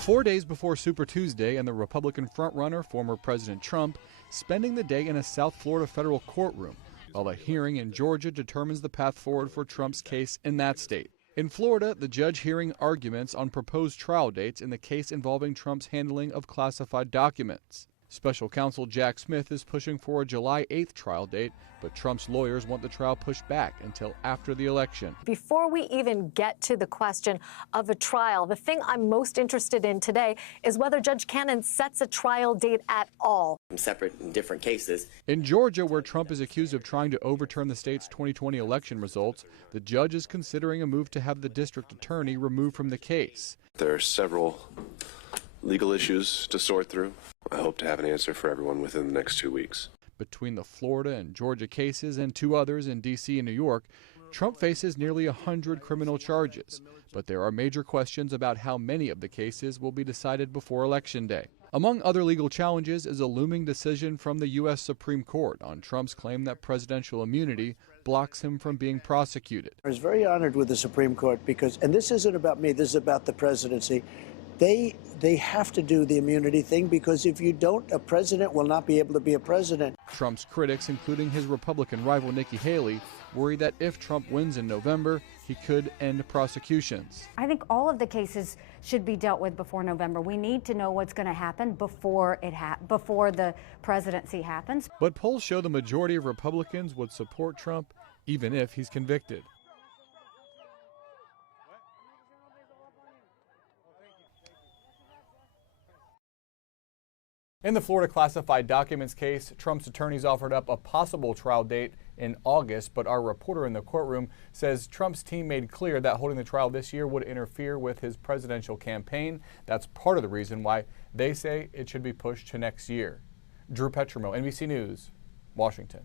4 days before Super Tuesday, and the Republican frontrunner, former President Trump, spending the day in a South Florida federal courtroom while a hearing in Georgia determines the path forward for Trump's case in that state. In Florida, the judge hearing arguments on proposed trial dates in the case involving Trump's handling of classified documents. Special counsel Jack Smith is pushing for a July 8th trial date, but Trump's lawyers want the trial pushed back until after the election. Before we even get to the question of a trial, the thing I'm most interested in today is whether Judge Cannon sets a trial date at all. Separate and different cases. In Georgia, where Trump is accused of trying to overturn the state's 2020 election results, the judge is considering a move to have the district attorney removed from the case. There are several legal issues to sort through. I hope to have an answer for everyone within the next 2 weeks. Between the Florida and Georgia cases and two others in D.C. and New York, Trump faces nearly 100 criminal charges, but there are major questions about how many of the cases will be decided before Election Day. Among other legal challenges is a looming decision from the U.S. Supreme Court on Trump's claim that presidential immunity blocks him from being prosecuted. I was very honored with the Supreme Court because, and this isn't about me, this is about the presidency. They have to do the immunity thing because if you don't, a president will not be able to be a president. Trump's critics, including his Republican rival Nikki Haley, worry that if Trump wins in November, he could end prosecutions. I think all of the cases should be dealt with before November. We need to know what's going to happen before the presidency happens. But polls show the majority of Republicans would support Trump even if he's convicted. In the Florida classified documents case, Trump's attorneys offered up a possible trial date in August, but our reporter in the courtroom says Trump's team made clear that holding the trial this year would interfere with his presidential campaign. That's part of the reason why they say it should be pushed to next year. Drew Petrimo, NBC News, Washington.